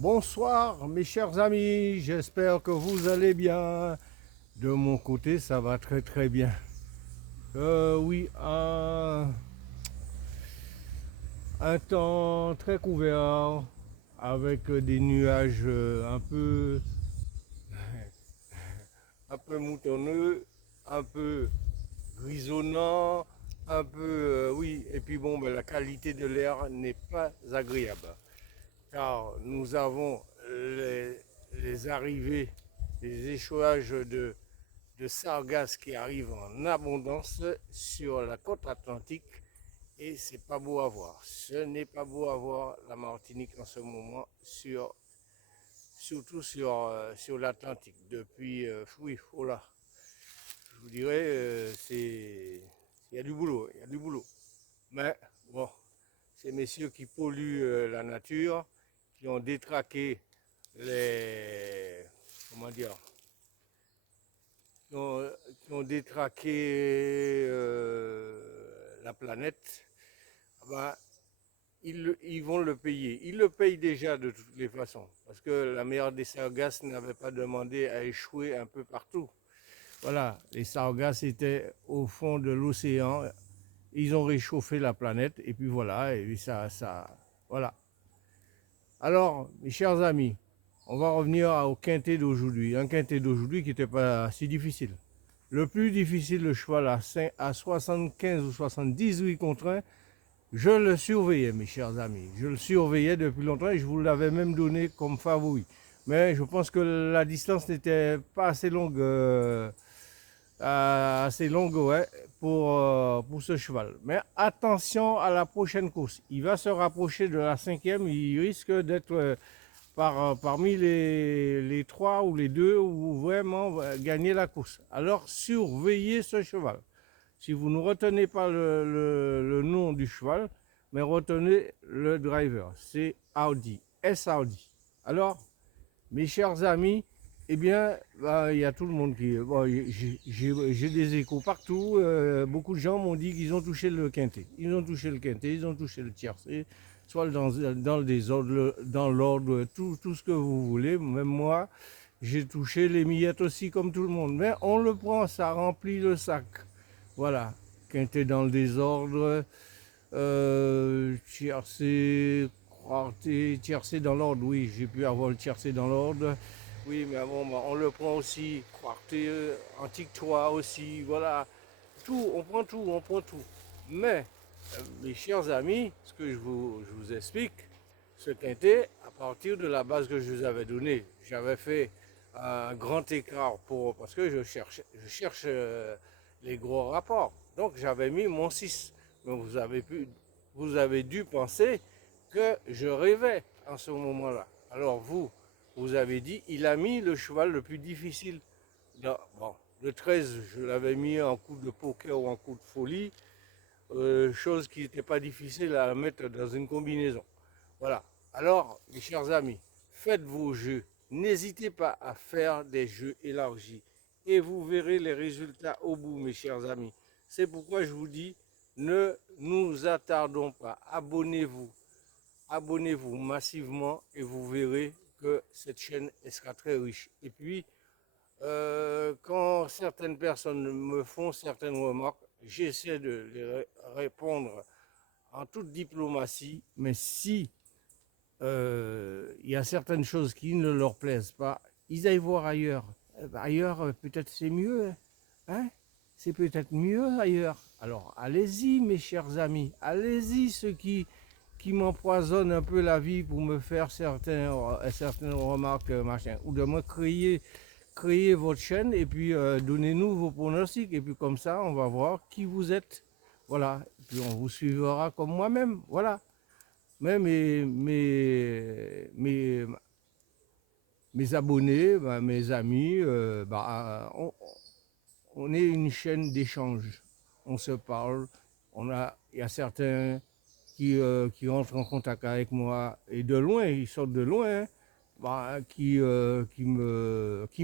Bonsoir mes chers amis, j'espère que vous allez bien. De mon côté, ça va très très bien. Oui, un temps très couvert avec des nuages un peu moutonneux, un peu grisonnant, oui, et puis bon, ben, la qualité de l'air n'est pas agréable. Car nous avons les arrivées, les échouages de sargasses qui arrivent en abondance sur la côte atlantique et c'est pas beau à voir. Ce n'est pas beau à voir la Martinique en ce moment, surtout sur l'Atlantique. Depuis, oui, oh là, je vous dirais, il y a du boulot, il y a du boulot. Mais bon, ces messieurs qui polluent la nature, qui ont détraqué les, comment dire, qui ont, qui ont détraqué la planète, ben, ils vont le payer. Ils le payent déjà de toutes les façons, parce que la mer des Sargasses n'avait pas demandé à échouer un peu partout. Voilà, les Sargasses étaient au fond de l'océan, ils ont réchauffé la planète, et puis voilà, et puis voilà. Alors, mes chers amis, on va revenir au quintet d'aujourd'hui. Un quintet d'aujourd'hui qui n'était pas si difficile. Le plus difficile, le cheval à 75 ou 78 contre 1, je le surveillais, mes chers amis. Je le surveillais depuis longtemps et je vous l'avais même donné comme favori. Mais je pense que la distance n'était pas assez longue ouais, pour ce cheval. Mais attention à la prochaine course. Il va se rapprocher de la cinquième. Il risque d'être parmi les trois ou les deux où vraiment gagner la course. Alors surveillez ce cheval. Si vous ne retenez pas le nom du cheval, mais retenez le driver. C'est Audi, S-Audi. Alors, mes chers amis, eh bien, il y a tout le monde qui... Bon, j'ai des échos partout. Beaucoup de gens m'ont dit qu'ils ont touché le quintet. Ils ont touché le quintet, ils ont touché le tiercé, soit dans le désordre, dans l'ordre, tout ce que vous voulez. Même moi, j'ai touché les miettes aussi comme tout le monde. Mais on le prend, ça remplit le sac. Voilà, quintet dans le désordre, tiercé, quarté, tiercé dans l'ordre, oui, j'ai pu avoir le tiercé dans l'ordre. Oui, mais bon, on le prend aussi, quarté, antique 3 aussi, voilà. Tout, on prend tout, on prend tout. Mais, mes chers amis, ce que je vous explique, ce quintet, à partir de la base que je vous avais donnée, j'avais fait un grand écart parce que je cherche les gros rapports. Donc j'avais mis mon 6. Mais vous avez dû penser que je rêvais en ce moment-là. Alors vous avez dit, il a mis le cheval le plus difficile. Bon, le 13, je l'avais mis en coup de poker ou en coup de folie, chose qui n'était pas difficile à mettre dans une combinaison. Voilà. Alors, mes chers amis, faites vos jeux. N'hésitez pas à faire des jeux élargis. Et vous verrez les résultats au bout, mes chers amis. C'est pourquoi je vous dis, ne nous attardons pas. Abonnez-vous. Abonnez-vous massivement et vous verrez que cette chaîne sera très riche. Et puis, quand certaines personnes me font certaines remarques, j'essaie de les répondre en toute diplomatie. Mais si il y a certaines choses qui ne leur plaisent pas, ils aillent voir ailleurs. Ailleurs, peut-être c'est mieux. Hein? C'est peut-être mieux ailleurs. Alors, allez-y, mes chers amis. Allez-y, ceux qui m'empoisonnent un peu la vie pour me faire certaines remarques, machin. Ou de me créer votre chaîne et puis donnez-nous vos pronostics. Et puis comme ça, on va voir qui vous êtes. Voilà. Et puis on vous suivra comme moi-même. Voilà. Mais mes abonnés, mes amis, on est une chaîne d'échange. On se parle. Il y a certains qui rentrent en contact avec moi et de loin, ils sortent de loin, qui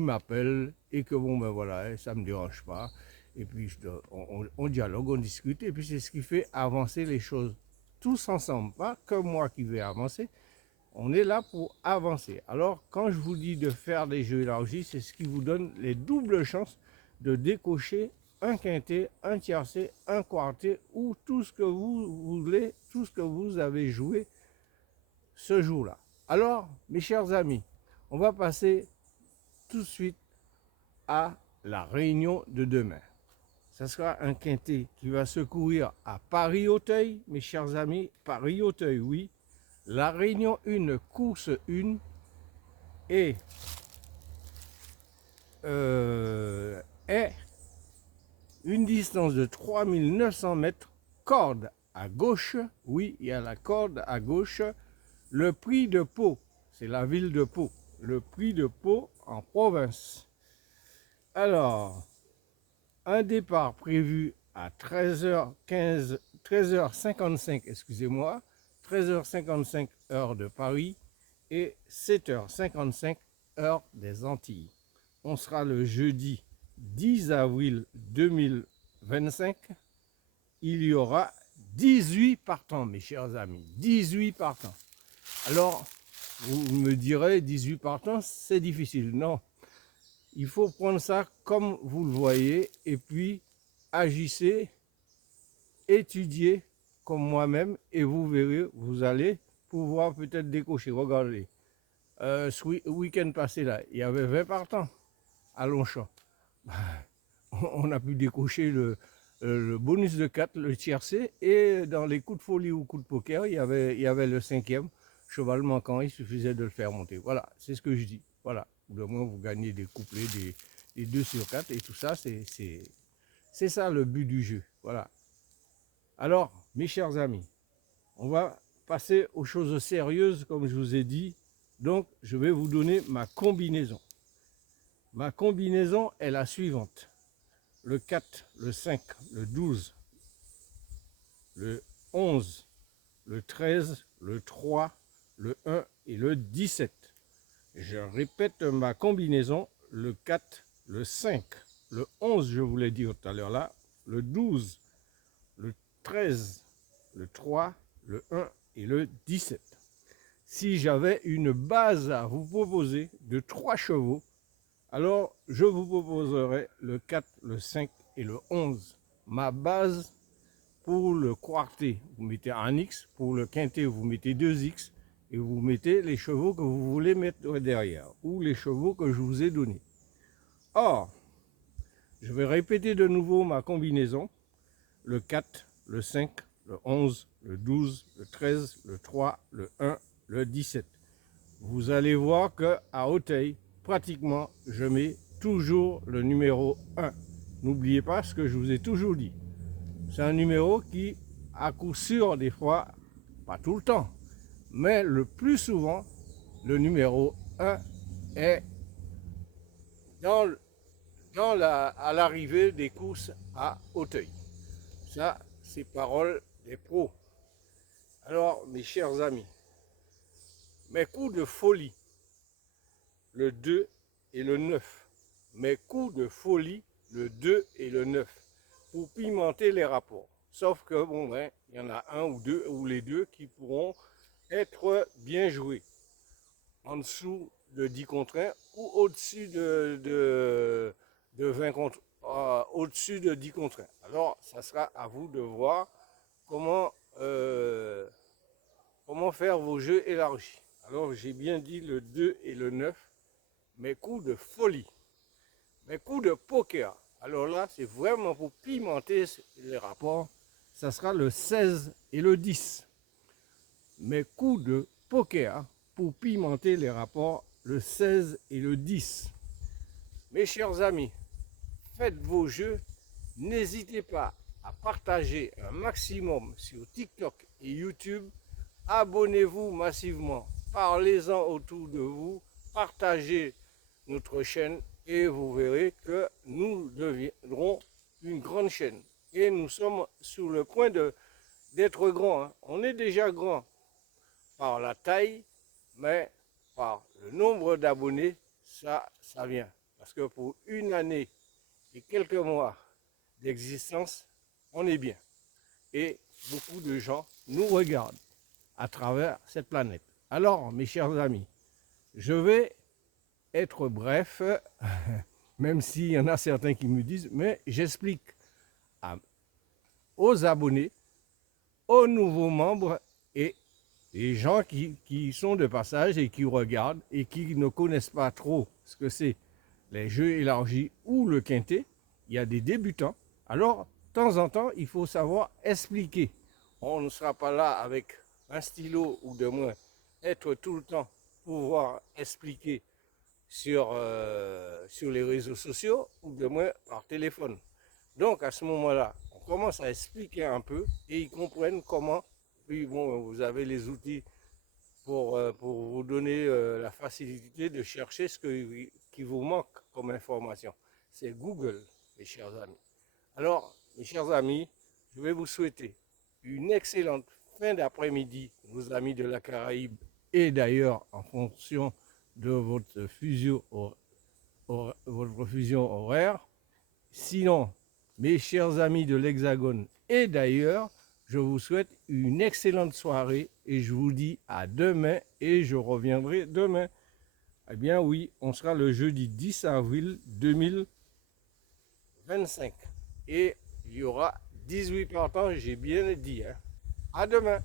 m'appellent et que bon ben voilà, ça me dérange pas. Et puis on dialogue, on discute et puis c'est ce qui fait avancer les choses tous ensemble, pas que moi qui vais avancer. On est là pour avancer. Alors, quand je vous dis de faire des jeux élargis, c'est ce qui vous donne les doubles chances de décocher un quintet, un tiercé, un quartet ou tout ce que vous voulez, tout ce que vous avez joué ce jour-là. Alors, mes chers amis, on va passer tout de suite à la réunion de demain. Ce sera un quintet qui va se courir à Paris-Auteuil, mes chers amis. Paris-Auteuil, oui. La réunion 1, course 1, est une distance de 3900 mètres, corde à gauche. Oui, il y a la corde à gauche. Le prix de Pau, c'est la ville de Pau. Le prix de Pau en province. Alors, un départ prévu à 13h15, 13h55, excusez-moi, 13h55 heure de Paris et 7h55 heure des Antilles. On sera le jeudi 10 avril 2025. Il y aura 18 partants, mes chers amis, 18 partants. Alors, vous me direz, 18 partants, c'est difficile. Non, il faut prendre ça comme vous le voyez et puis agissez, étudiez comme moi-même et vous verrez, vous allez pouvoir peut-être décocher. Regardez, ce week-end passé là, il y avait 20 partants à Longchamp. On a pu décocher le bonus de 4, le tiercé, et dans les coups de folie ou coups de poker, il y avait le 5e cheval manquant, il suffisait de le faire monter. Voilà, c'est ce que je dis. Voilà, de moins vous gagnez des couplets, des 2 sur 4 et tout ça, c'est ça le but du jeu. Voilà. Alors, mes chers amis, on va passer aux choses sérieuses, comme je vous ai dit. Donc, je vais vous donner ma combinaison. Ma combinaison est la suivante. Le 4, le 5, le 12, le 11, le 13, le 3, le 1 et le 17. Je répète ma combinaison, le 4, le 5, le 11, je vous l'ai dit tout à l'heure là, le 12, le 13, le 3, le 1 et le 17. Si j'avais une base à vous proposer de 3 chevaux, alors je vous proposerai le 4, le 5 et le 11. Ma base pour le quartet, vous mettez un X, pour le quintet, vous mettez 2X, et vous mettez les chevaux que vous voulez mettre derrière, ou les chevaux que je vous ai donnés. Or, je vais répéter de nouveau ma combinaison, le 4, le 5, le 11, le 12, le 13, le 3, le 1, le 17. Vous allez voir qu'à Auteuil, pratiquement, je mets toujours le numéro 1. N'oubliez pas ce que je vous ai toujours dit. C'est un numéro qui, à coup sûr, des fois, pas tout le temps, mais le plus souvent, le numéro 1 est à l'arrivée des courses à Auteuil. Ça, c'est parole des pros. Alors, mes chers amis, mes coups de folie, le 2 et le 9. Mes coups de folie, le 2 et le 9, pour pimenter les rapports. Sauf que, bon, ben, il y en a un ou deux, ou les deux, qui pourront être bien joués en dessous de 10 contre 1 ou au-dessus de 20 contre au-dessus de 10 contre 1. Alors, ça sera à vous de voir comment faire vos jeux élargis. Alors, j'ai bien dit le 2 et le 9, mes coups de folie, mes coups de poker. Alors là, c'est vraiment pour pimenter les rapports. Ça sera le 16 et le 10. Mes coups de poker pour pimenter les rapports, le 16 et le 10. Mes chers amis, faites vos jeux. N'hésitez pas à partager un maximum sur TikTok et YouTube. Abonnez-vous massivement. Parlez-en autour de vous. Partagez notre chaîne et vous verrez que nous deviendrons une grande chaîne. Et nous sommes sur le point d'être grands. Hein. On est déjà grand par la taille, mais par le nombre d'abonnés, ça vient. Parce que pour une année et quelques mois d'existence, on est bien. Et beaucoup de gens nous regardent à travers cette planète. Alors, mes chers amis, je vais être bref, même s'il y en a certains qui me disent, mais j'explique aux abonnés, aux nouveaux membres et les gens qui sont de passage et qui regardent et qui ne connaissent pas trop ce que c'est les jeux élargis ou le quintet. Il y a des débutants. Alors, de temps en temps, il faut savoir expliquer. On ne sera pas là avec un stylo ou de moins être tout le temps pouvoir expliquer sur les réseaux sociaux ou de moins par téléphone. Donc à ce moment-là, on commence à expliquer un peu et ils comprennent comment. Puis bon, vous avez les outils pour vous donner la facilité de chercher qui vous manque comme information. C'est Google, mes chers amis. Alors, mes chers amis, je vais vous souhaiter une excellente fin d'après-midi, nos amis de la Caraïbe, et d'ailleurs en fonction de votre fusion horaire. Sinon, mes chers amis de l'Hexagone et d'ailleurs, je vous souhaite une excellente soirée et je vous dis à demain et je reviendrai demain. Eh bien oui, on sera le jeudi 10 avril 2025 et il y aura 18 partants, j'ai bien dit. À demain.